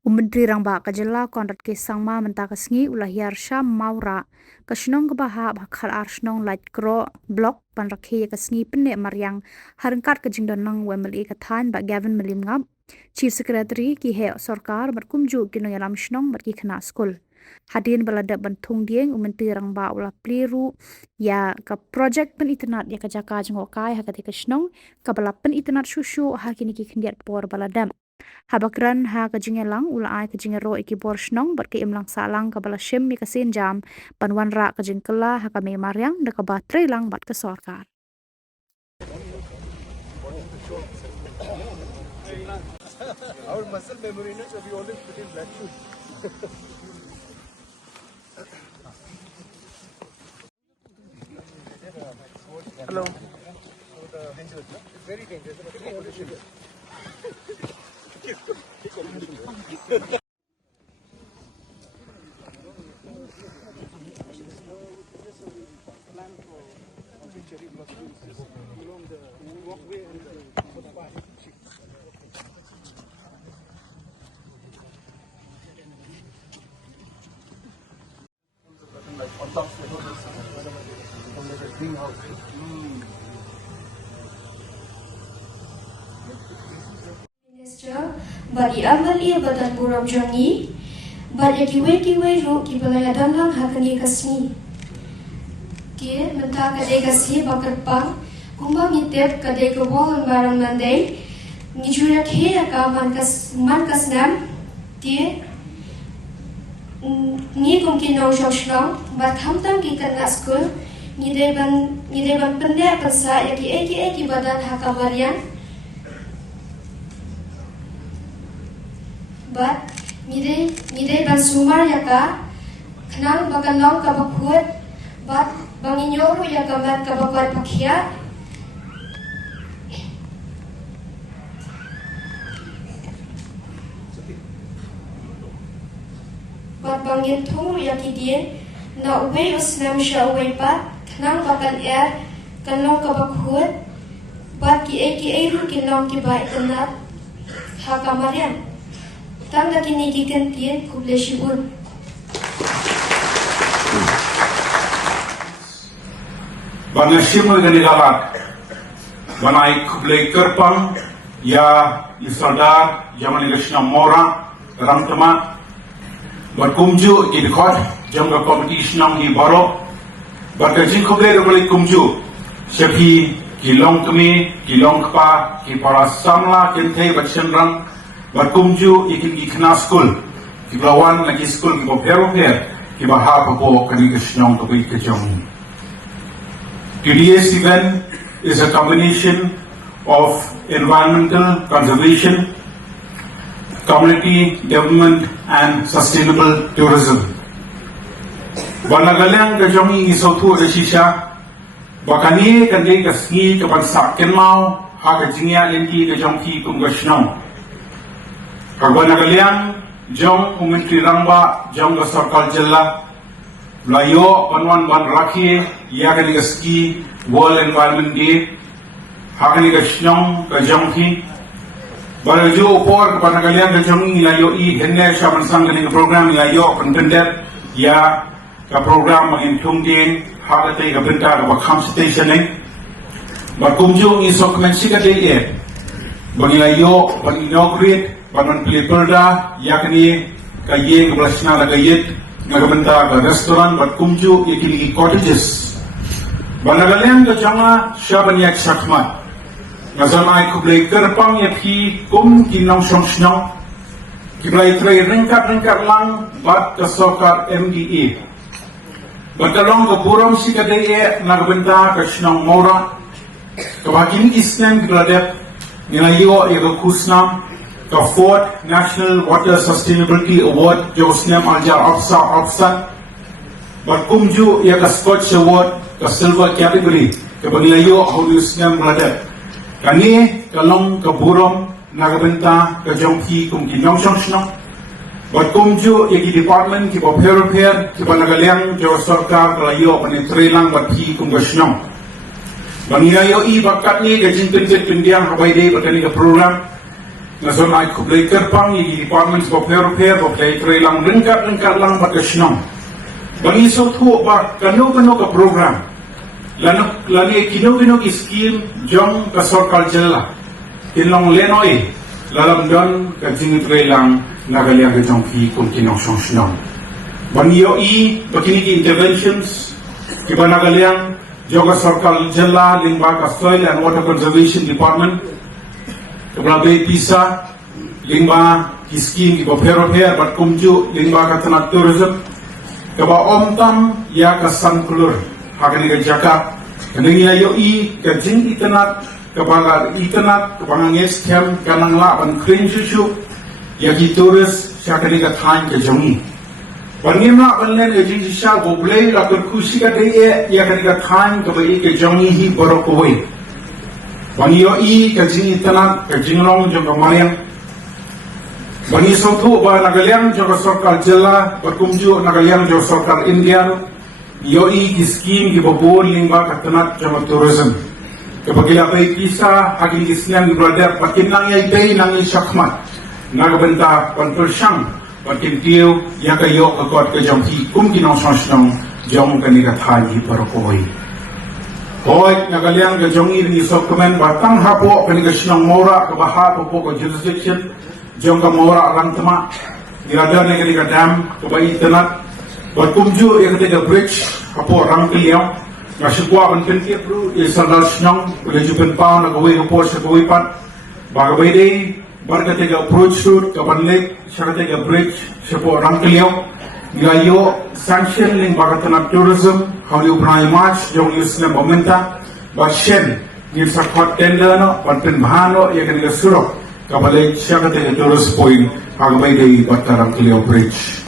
Menteri Rangba Khuborjylla konrat ke Samla mentakasngi ulahiar Syam Mawrah kasnong kebaha bakal arsnong light kro blok panrakhe kasngi penne Mariang harengkat kejingdonang wemeli kathan ba Gavin melimngap Chief Secretary ki he sarkar berkumju kino yalam snong berki kena skul hadin balada bantung dieng Menteri Rangba ulah pliru ya ka projek pen internet ya kajaka jengokai hakati kasnong kabala pen internet susu hakini ki kendiat por baladam Habakran ha ka Jingkyallang ulai ka Jingiaroh Khubor snong berke imlang salang ka balashem mi kasin jam pan Wanrah ka Jingkylla ha ka Mariang da ka batre lang bat ka sarkar. Our muscle memory is we always put in black food. Hello. It's very dangerous. Bagi amal ia badan buram jongi, bagi kiwe ru Meghalaya danlang hakani kasmi. Ke mentah kadai kasih bakar pang, kumbang itep kadai kebol barang mandai, nijurak he ka man kasnam, ke ni kumkin nong shoshrong, bat hamtam ki kana skul, ni deban pendek pensa eki badan haka Mariang. But nidai ban sumar yaka kenang bakalong kabakut but banginyoru yaka mat kabakwat pakhya but bangin thung yaki din na uwe usnam sha uwe pat kenang bakal kanong kabakut but ki ru kinong ki bai tenat haka Mariang. Tanda kini gigantian Khuborjylla. Bana shimul gani galat, bana Khuborjylla kerpang ya isardar zaman Krishna Mawrah ramtama berkumju di dekat jangka kompetisi nang di baro berkajing Khuborjylla boleh kumju sepi kilong kami kilong kpa kipara Samla kente bercenrang berkumju ikin ikna skul kiblawan lagi skul kibophero kibaha papo kani Krishnong topi kejong. Today's event is a combination of environmental conservation, community development and sustainable tourism. Banagalang kejong isautu resisha bakani kandai kasni kapansak kenmau ha kejingya lenti kejong ki Krishnong. Kagwana kalian jong Menteri Rangba jong Sarkar Jilla layo panwan ban rakhi ya kali ski World Environment Day hakani kasnong kajong ki balajo upor kepada kalian kajong layo I henne shaman sang kali program layo pendendet ya ka program magin tungdin hakate ka benta ka bakham station ni bakumjo isok mensikate bagi layo ban inaugurate Banon Piliperda yakni kaye kebelasna lagayet ngabenta ke restoran berkumju yakni cottages. Banagalian ke janga syaban yak syakmat. Ngazanai Khuborjylla kerpang yakhi kum kinong syongsnong. Kiblai tray ringkat lang bat ke sokar MDA. Batalong ke buram si kadeye ngabenta ke Syillong Mawrah. Kebakin isnan kibladep nilayo yak kusnam the 4th National Water Sustainability Award Josnem Aljar Opsan berkumju ia ke Scotch Award ke Silver Category ke Banglayo Haudusnem Radat kani kalong ke Burom Nagabenta ke Jongki kum ki Nyongshongshnong berkumju ia ki Department ki Bophero ki Banagaliang Jawa Sarkar Kalayo Panitrelang berki kum Gashnong Banglayo I bakat ni ke Jingkylla pendiang habai day berkani ke program Nason ay kublay kerpang i departments bo pero play lang lengkap lang bakasnong. Bangiso tu ba kano ka program. Lani kino scheme jong ka Khuborjylla. Kinlong lenoi lalam don ka jingitray lang nagalia ka jong ki kun kinong song. Bangiyo bakini interventions kiba nagaliang jong ka Khuborjylla lingba ka Soil and Water Conservation Department. Kebelah pisa lingba kiskim ibo pero bat kumju lingba ka tanat tourism keba omtam ya ka sankulur hakani ka jaka kanang ya yo ka jing itanat kebaga itanat kebanganges kem kanang la ban kring susu ya ki tourist syakani ka thain ka jongi bangim la ban len jing sha go blay la kurkusi ka de ya kani ka thain ka bai ka jongi hi borokoi Bangiyo ka jing itanat ka jinglong jong ka Mariang. Bangi sotu ba nagaliang jong ka Khuborjylla berkumju nagaliang jong Sarkar India. Yo ki scheme ki babon lingba ka tanat jong tourism. Kapagila pay kisa haging isnang ni brother pakin lang yay pay nang isakmat. Nagabenta panpersyang pakin tiyo ya kayo kakot ka jong hi kum kinong sosnong jong kanika thai parokoy. Hoy nagaliang ka jong ni dokumen batang hapo kani ka Shillong Mawrah ka baha po ko jurisdiction jong ka Mawrah rang tama dirada ne kani ka dam ka bai tanat berkumju ya ka bridge hapo rang kiliao ngasukwa ban penki pro isardal Shillong boleh jupen pa na gawai hapo sa gawai pat bagawai dei barka te approach road ka banlek sa ka bridge sa po rang kiliao Ngayo sanction ling bagatanat tourism hawli upray march jong Islam momenta bashen ngir sa hot tender no panpen bahano ya kan surok kabalik siya ka tourist point hagbay day batarang Clio Bridge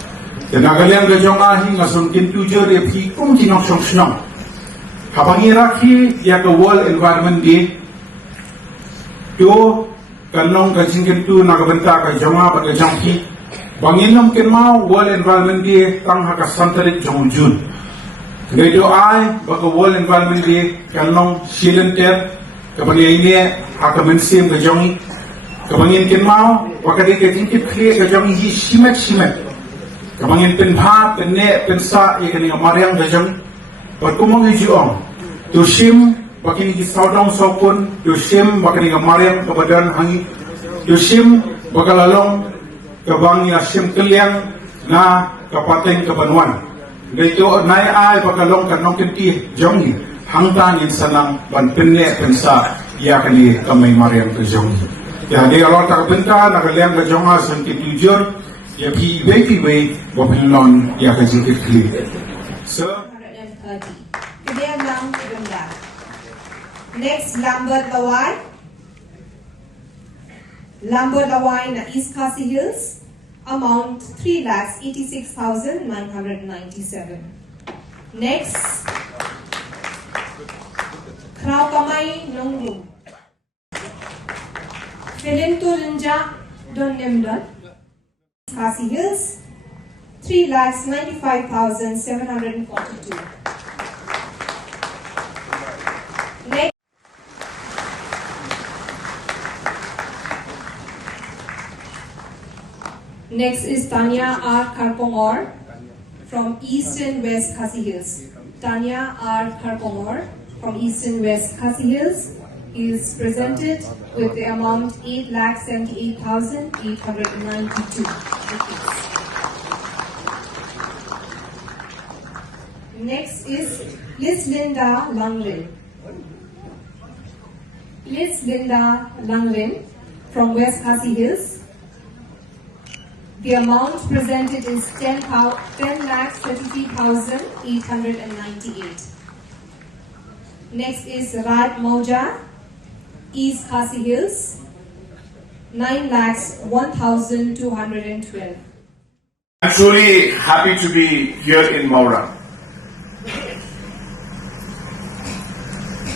tenagaliang ga jong ahi ngasun kintujer ya pi kum kinong song habang iraki ya ka World Environment Day do kanong ka jingkentu nagabenta ka jonga pat ka jangki Banginom kinmao World Environment Day tang haka santarik jong June. Radio ay baka World Environment Day kanong silenter kapag ini haka mensim ka jongi. Kapangin kinmao baka di ka jingkip kli ka jongi hi simet. Kapangin pinpa penne pensa ikani Mariang ka jongi. Pagkumang hijiong tusim baka ni saudong sopun tusim baka ni Mariang kabadan hangi tusim baka lalong kabang ya Jingkylla na kapateng kabanwan. Dito nay ay pagkalong kanong kinti jongi hangtan insanang banpinne pensa ya kani kamay Mariang ka jongi. Ya di alor takbenta nakaliang ka jonga sa kitujur ya pi way bopilon ya ka Jingkylla. So 130. Kemudian lang ganda. Next Lambert Lawai na East Khasi Hills, amount 3,86,997. Next, Kraukamai Nongru, Felintulinja Donnemdon, Khasi Hills, 3,95,742. Next is Tanya R. Karpongor from East and West Khasi Hills. Tanya R. Karpongor from East and West Khasi Hills is presented with the amount 8,78,892 rupees. Next is Liz Linda Langlin from West Khasi Hills. The amount presented is 10,33,898. Next is Rad Mauja, East Khasi Hills, 9,01,212. I'm truly happy to be here in Mawrah.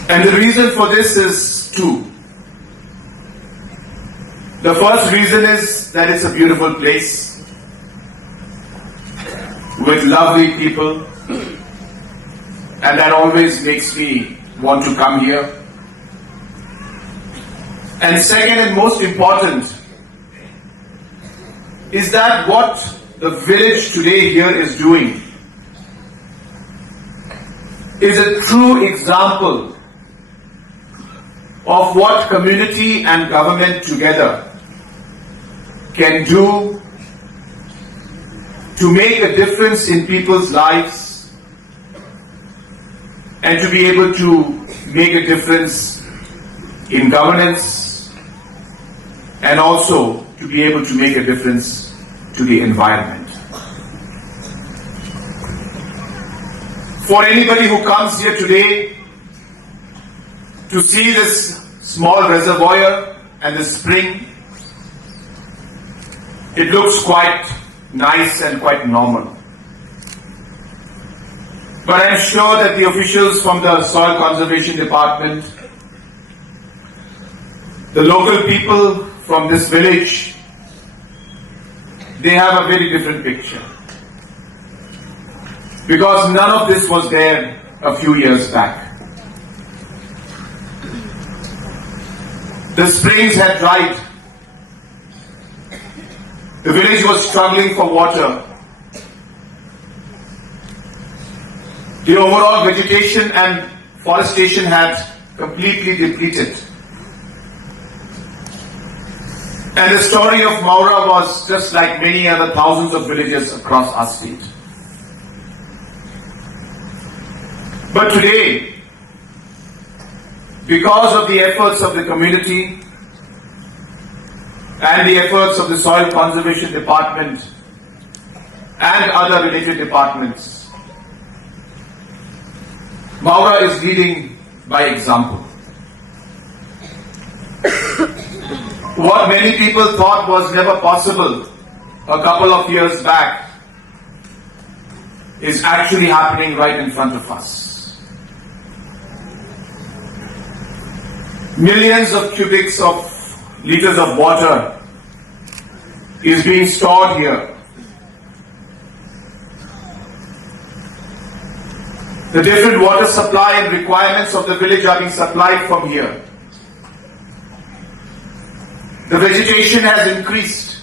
And the reason for this is two. The first reason is that it's a beautiful place with lovely people, and that always makes me want to come here. And second and most important is that what the village today here is doing is a true example of what community and government together can do to make a difference in people's lives and to be able to make a difference in governance and also to be able to make a difference to the environment. For anybody who comes here today to see this small reservoir and the spring, it looks quite nice and quite normal. But I'm sure that the officials from the Soil Conservation Department, the local people from this village, they have a very different picture. Because none of this was there a few years back. The springs had dried. The village was struggling for water. The overall vegetation and forestation had completely depleted. And the story of Mawrah was just like many other thousands of villages across our state. But today, because of the efforts of the community and the efforts of the Soil Conservation Department and other related departments, Mawrah is leading by example. What many people thought was never possible a couple of years back is actually happening right in front of us. Millions of cubics of liters of water is being stored here. The different water supply and requirements of the village are being supplied from here. The vegetation has increased.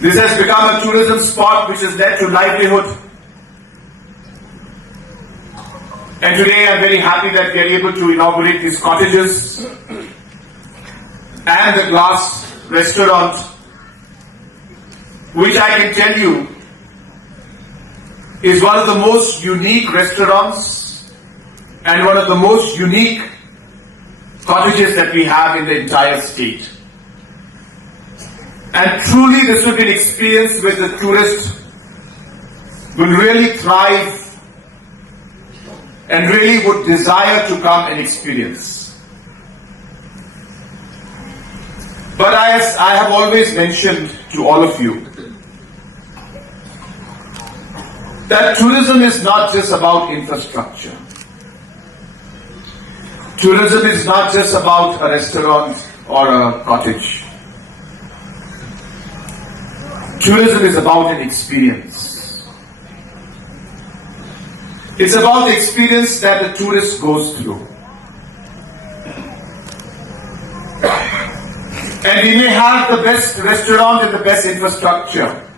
This has become a tourism spot which has led to livelihood. And today I am very happy that we are able to inaugurate these cottages and the glass restaurant, which I can tell you is one of the most unique restaurants and one of the most unique cottages that we have in the entire state. And truly this will be an experience where the tourists will really thrive and really would desire to come and experience. But as I have always mentioned to all of you, that tourism is not just about infrastructure. Tourism is not just about a restaurant or a cottage. Tourism is about an experience. It's about the experience that the tourist goes through. And we may have the best restaurant and the best infrastructure,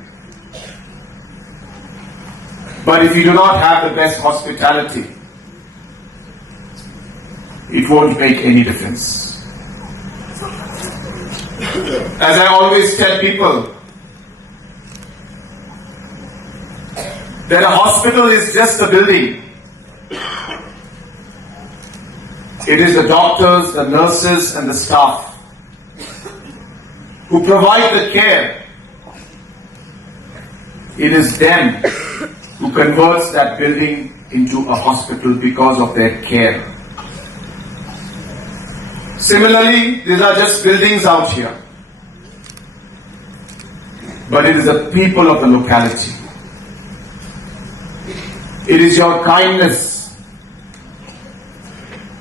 but if you do not have the best hospitality, it won't make any difference. As I always tell people, that a hospital is just a building. It is the doctors, the nurses and the staff who provide the care. It is them who converts that building into a hospital because of their care. Similarly, these are just buildings out here. But it is the people of the locality. It is your kindness.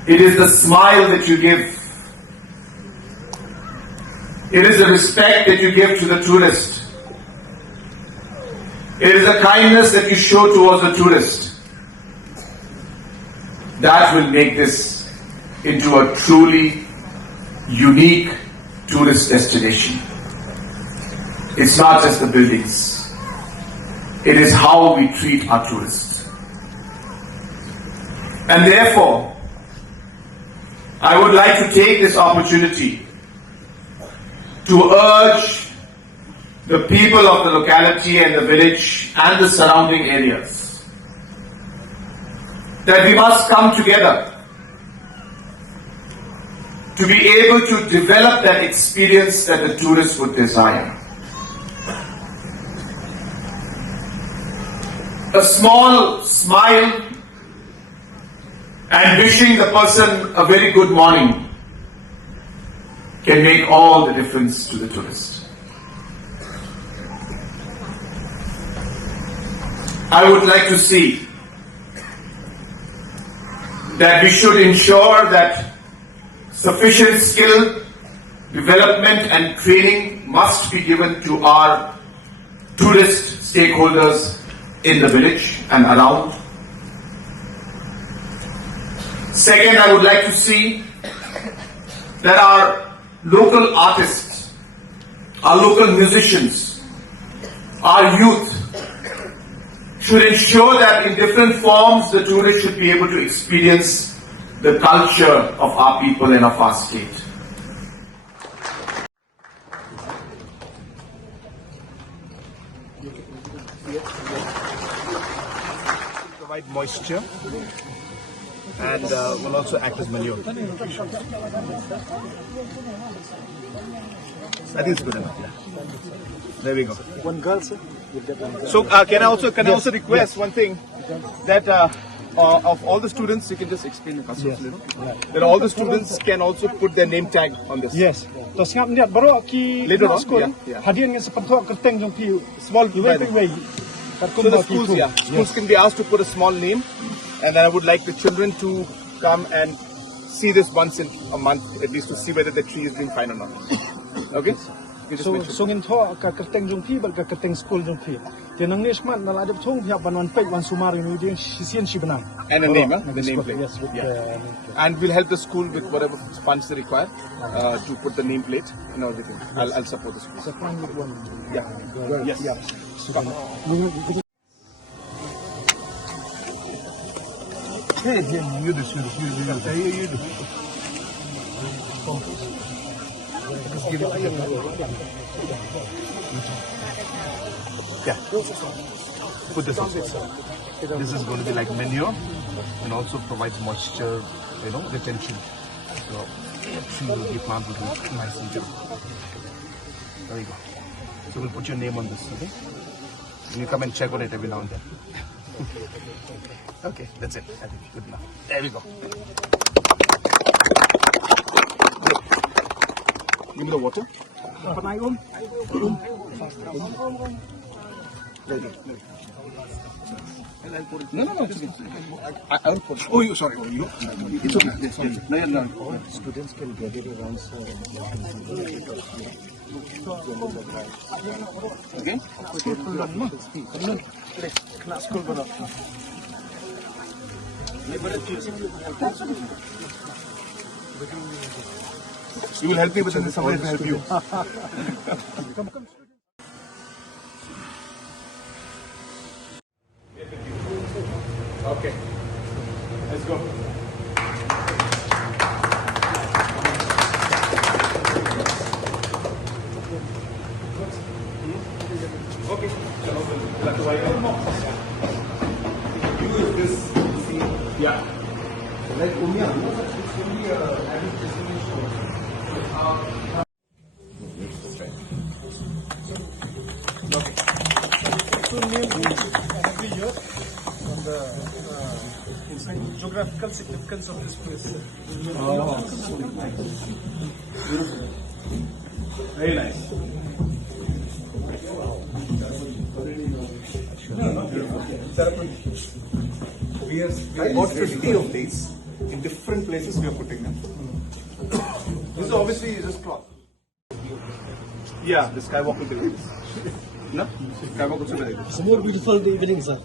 It is the smile that you give. It is the respect that you give to the tourist. It is the kindness that you show towards the tourist. That will make this into a truly unique tourist destination. It's not just the buildings. It is how we treat our tourists. And therefore, I would like to take this opportunity to urge the people of the locality and the village and the surrounding areas that we must come together to be able to develop that experience that the tourists would desire. A small smile and wishing the person a very good morning can make all the difference to the tourist. I would like to see that we should ensure that sufficient skill, development and training must be given to our tourist stakeholders in the village and around. Second, I would like to see that our local artists, our local musicians, our youth should ensure that in different forms the tourists should be able to experience the culture of our people and of our state. Provide moisture and will also act as manure. I think it's good enough. Yeah. There we go. One girl, sir. So can I also request one thing that of all the students, you can just explain the concept a little. That all the students can also put their name tag on this. Yes. Terus ngap niat baru ki Later on, school. yeah. Hadiah dengan sepentok kerteng jong piu. Small Iwe way. piu. So the schools, schools can be asked to put a small name, and then I would like the children to come and see this once in a month, at least to see whether the tree is doing fine or not. Okay? You just mention. So ngin tho ka kerteng jong piu ber ka kerteng school jong piu. Dia nang ni smat nal adap thong pihak ban wan pek wan sumari ni dia sisian si benang. And a name, the name plate. Yes, with the And we'll help the school with whatever funds they require to put the name plate and everything. I'll support the school. Sepan with one. Yeah. Yes. Yeah. Come. Hey, you do. Yeah. Put this on. This is going to be like manure and also provides moisture, retention. So tree will be planted nicely. There you go. So we'll put your name on this, okay? And you come and check on it every now and then. Okay, that's it. I think good enough. There we go. Give me the water. There you go. And I'll put it. No. I'll put it. Oh, sorry. You? It's okay. Yes, sorry. No. Students can gather around. Okay? School ber. You will help me with this. Somebody will help you. Okay. Let's go. Okay. Use this. Yeah. Like Umya, it's only a added destination. Okay. So name every year on the geographical significance of this place. Beautiful. Very nice. We have about 50 of these in different places we are putting them. This is obviously just cloth. Yeah, the skywalk will be like this. No? Skywalk will be like this. It's more beautiful the evening, sir.